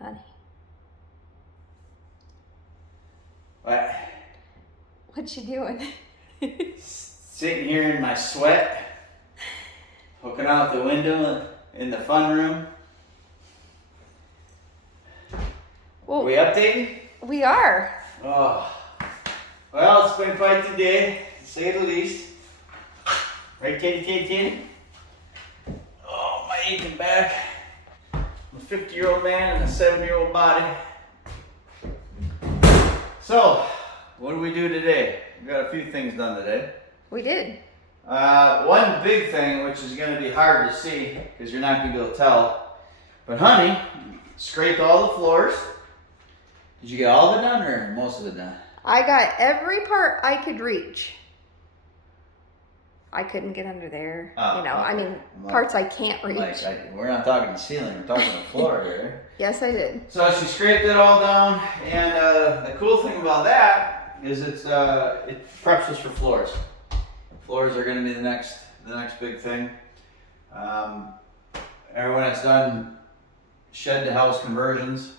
Honey. What? What you doing? Sitting here in my sweat, looking out the window in the fun room. Well, Are we updating? we are. Oh, well, it's been quite the day, to say the least. Right, Kitty? Oh, my aching back. I'm a 50-year-old man in a 7-year-old body. So, what do we do today? We got a few things done today. We did. One big thing, which is going to be hard to see because you're not going to be able to tell, but honey scraped all the floors. Did you get all of it done or most of it done? I got every part I could reach. I couldn't get under there. Oh, okay. I mean, parts I can't reach. We're not talking the ceiling, we're talking the floor here. Yes, I did. So she scraped it all down, and the cool thing about that is it preps us for floors. Floors are going to be the next big thing. Everyone that's done shed to house conversions,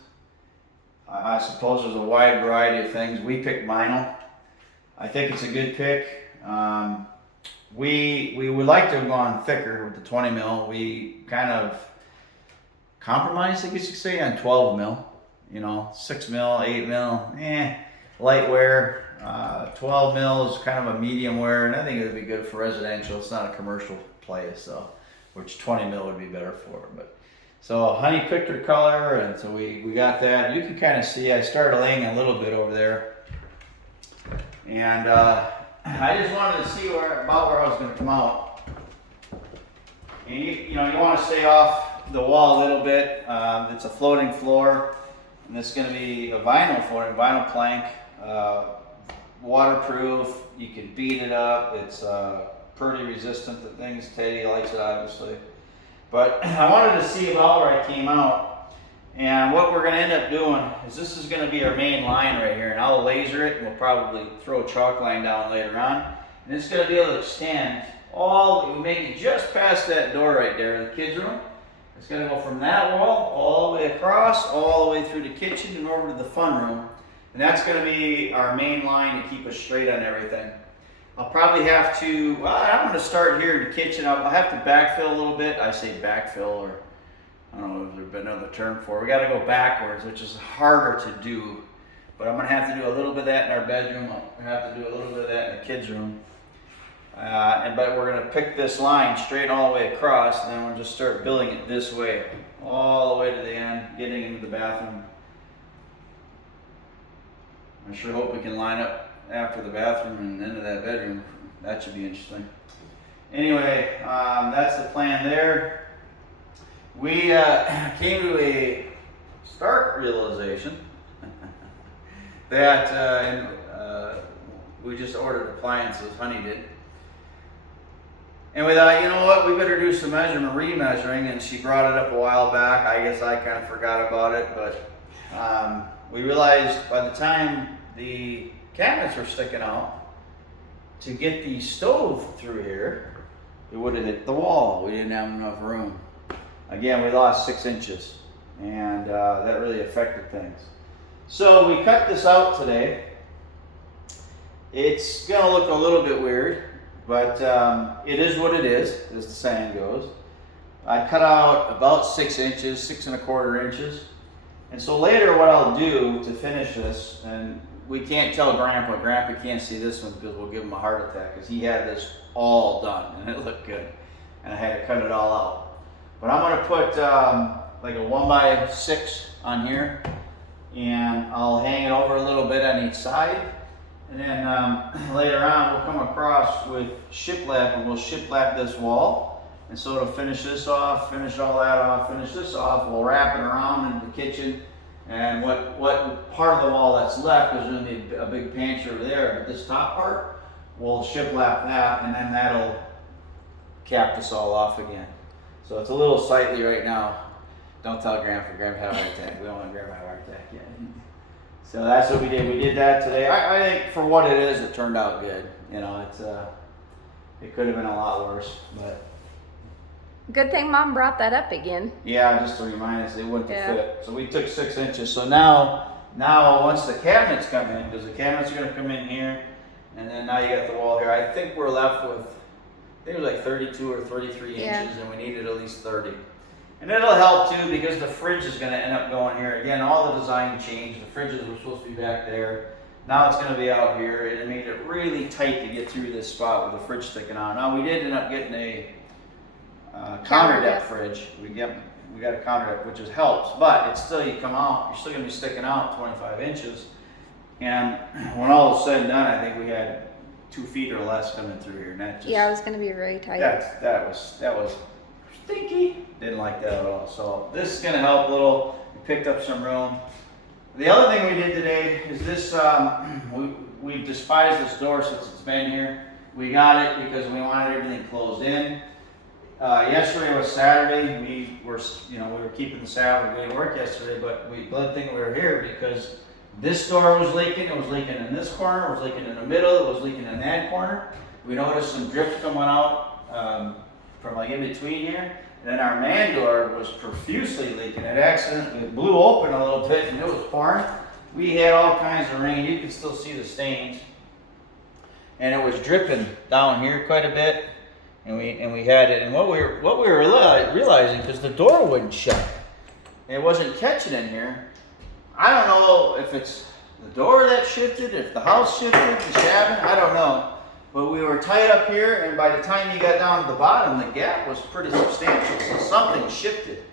I suppose there's a wide variety of things. We picked vinyl. I think it's a good pick. We would like to have gone thicker with the 20 mil. We kind of compromised, I guess you could say, on 12 mil. 6 mil, 8 mil, light wear. 12 mil is kind of a medium wear, and I think it would be good for residential. It's not a commercial place, so which 20 mil would be better for. But so honey picked her color, and so we got that. You can kind of see I started laying a little bit over there, and I just wanted to see about where I was going to come out. And you want to stay off the wall a little bit. It's a floating floor, and it's going to be a vinyl plank. Waterproof, you can beat it up, it's pretty resistant to things. Teddy likes it, obviously. But I wanted to see about where I came out, and what we're going to end up doing is this is going to be our main line right here, and I'll laser it, and we'll probably throw a chalk line down later on, and it's going to be able to extend we make it just past that door right there, the kids' room. It's going to go from that wall all the way across, all the way through the kitchen and over to the fun room. And that's going to be our main line to keep us straight on everything. I'll probably have to, I'm going to start here in the kitchen. I'll have to backfill a little bit. I say backfill, or I don't know if there's been another term for it. We got to go backwards, which is harder to do. But I'm going to have to do a little bit of that in our bedroom. I'm going to have to do a little bit of that in the kids' room. But we're going to pick this line straight all the way across, and then we'll just start building it this way, all the way to the end, getting into the bathroom. I sure hope we can line up after the bathroom and into that bedroom. That should be interesting. Anyway, that's the plan there. We came to a stark realization that we just ordered appliances, honey did. And we thought, you know what, we better do some remeasuring, and she brought it up a while back. I guess I kind of forgot about it, but we realized by the time the cabinets were sticking out, to get the stove through here, it would have hit the wall. We didn't have enough room. Again, we lost 6 inches, and that really affected things. So we cut this out today. It's going to look a little bit weird, but it is what it is, as the saying goes. I cut out about 6 inches, 6 1/4 inches. And so later what I'll do to finish this, and we can't tell Grandpa can't see this one because we'll give him a heart attack, because he had this all done and it looked good. And I had to cut it all out. But I'm going to put like a 1x6 on here, and I'll hang it over a little bit on each side. And then later on we'll come across with shiplap, and we'll shiplap this wall. And so it'll finish this off, finish all that off, finish this off. We'll wrap it around into the kitchen. And what part of the wall that's left, there's going to be a big pantry over there, but this top part, we'll shiplap that, and then that'll cap this all off again. So it's a little sightly right now. Don't tell Grandpa had a heart attack. We don't want Grandpa to have a heart attack yet. So that's what we did. We did that today. I think for what it is, it turned out good. It could have been a lot worse, but Good thing Mom brought that up again. Yeah, just to remind us it wouldn't Yeah. fit. So we took 6 inches. So now once the cabinets come in, because the cabinets are gonna come in here, and then now you got the wall here. I think we're left with, I think it was like 32 or 33 Yeah. inches, and we needed at least 30. And it'll help too, because the fridge is gonna end up going here. Again, all the design changed. The fridges were supposed to be back there. Now it's gonna be out here, and it made it really tight to get through this spot with the fridge sticking out. Now we did end up getting a counter depth fridge. We got a counter depth, which is helps, but it's still, you come out, you're still gonna be sticking out 25 inches. And when all is said and done, I think we had 2 feet or less coming through here, and that just, Yeah, it was gonna be very tight. that was stinky. Didn't like that at all. So this is gonna help a little. We picked up some room. The other thing we did today is this. We've despised this door since it's been here. We got it because we wanted everything closed in. Yesterday was Saturday. We were keeping the Sabbath. We didn't work yesterday, but good thing we were here because this door was leaking. It was leaking in this corner. It was leaking in the middle. It was leaking in that corner. We noticed some drips coming out from like in between here. And then our man door was profusely leaking. It accidentally blew open a little bit, and it was pouring. We had all kinds of rain. You could still see the stains, and it was dripping down here quite a bit. And we had it, and what we were realizing, because the door wouldn't shut, it wasn't catching in here. I don't know if it's the door that shifted, if the house shifted, the Shabin, I don't know. But we were tight up here, and by the time you got down to the bottom, the gap was pretty substantial. So something shifted,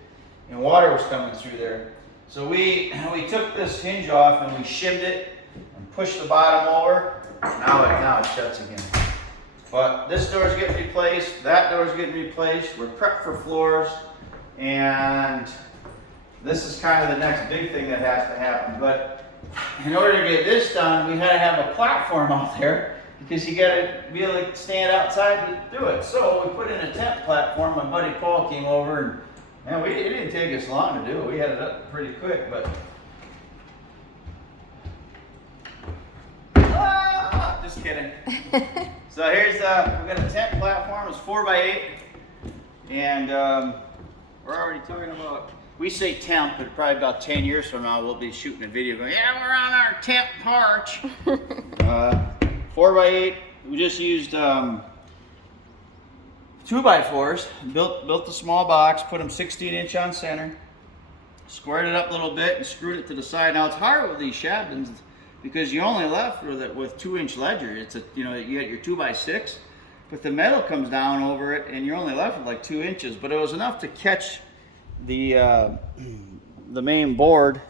and water was coming through there. So we took this hinge off and we shimmed it and pushed the bottom over. Now it shuts again. But this door's getting replaced, that door's getting replaced. We're prepped for floors, and this is kind of the next big thing that has to happen. But in order to get this done, we had to have a platform out there because you got to be able to stand outside to do it. So we put in a tent platform. My buddy Paul came over, and man, it didn't take us long to do it. We had it up pretty quick, but just kidding. So here's we got a tent platform. It's 4x8, and we're already talking about. We say temp, but probably about 10 years from now we'll be shooting a video going, yeah, we're on our temp porch. 4x8. We just used 2x4s. Built a small box, put them 16-inch on center, squared it up a little bit, and screwed it to the side. Now it's hard with these Shabins because you only left with 2-inch ledger. It's you got your 2x6, but the metal comes down over it, and you're only left with like 2 inches. But it was enough to catch the main board,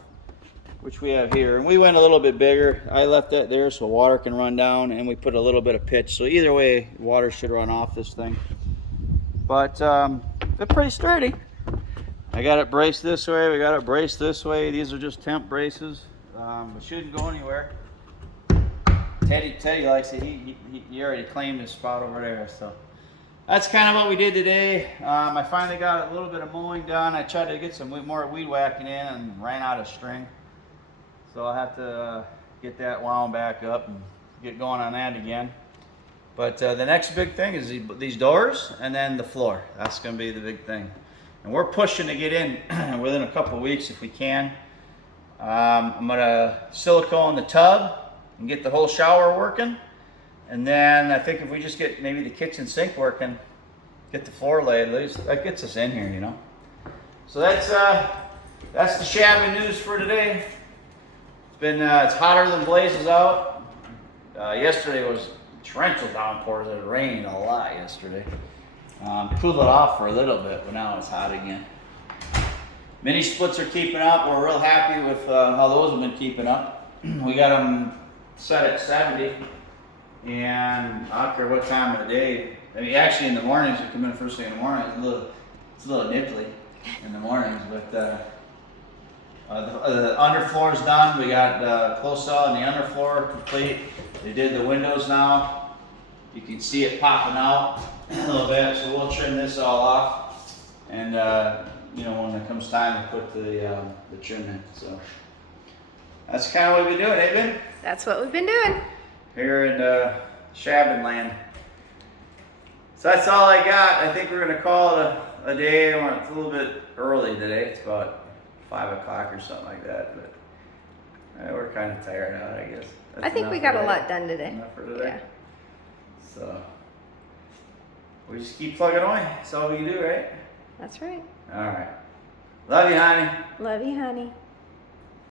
which we have here, and we went a little bit bigger. I left that there so water can run down, and we put a little bit of pitch, so either way water should run off this thing. But they're pretty sturdy. I got it braced this way, we got it braced this way. These are just temp braces. It shouldn't go anywhere. Teddy likes it. He already claimed his spot over there, so that's kind of what we did today. I finally got a little bit of mowing done. I tried to get some more weed whacking in and ran out of string. So I'll have to get that wound back up and get going on that again. But the next big thing is these doors and then the floor. That's going to be the big thing. And we're pushing to get in within a couple of weeks if we can. I'm going to silicone the tub and get the whole shower working. And then I think if we just get maybe the kitchen sink working, get the floor laid, at least that gets us in here, So that's the Shabin news for today. It's hotter than blazes out. Yesterday was torrential downpours. It rained a lot yesterday. Cooled it off for a little bit, but now it's hot again. Mini splits are keeping up. We're real happy with how those have been keeping up. We got them set at 70. And I don't care what time of the day. I mean, actually in the mornings, you come in first thing in the morning, it's a little nipply in the mornings, but the underfloor's done. We got close saw and the underfloor complete. They did the windows now. You can see it popping out a little bit, so we'll trim this all off. And when it comes time to put the trim in. So that's kind of what we've been doing, Ben? That's what we've been doing. Here in Shabin land. So that's all I got. I think we're gonna call it a day. It's a little bit early today. It's about 5 o'clock or something like that. But we're kind of tired out, I guess. That's I think we enough got for a today. lot done today. Enough for today. Yeah. So we just keep plugging away. That's all we can do, right? That's right. All right. Love you, honey. Love you, honey.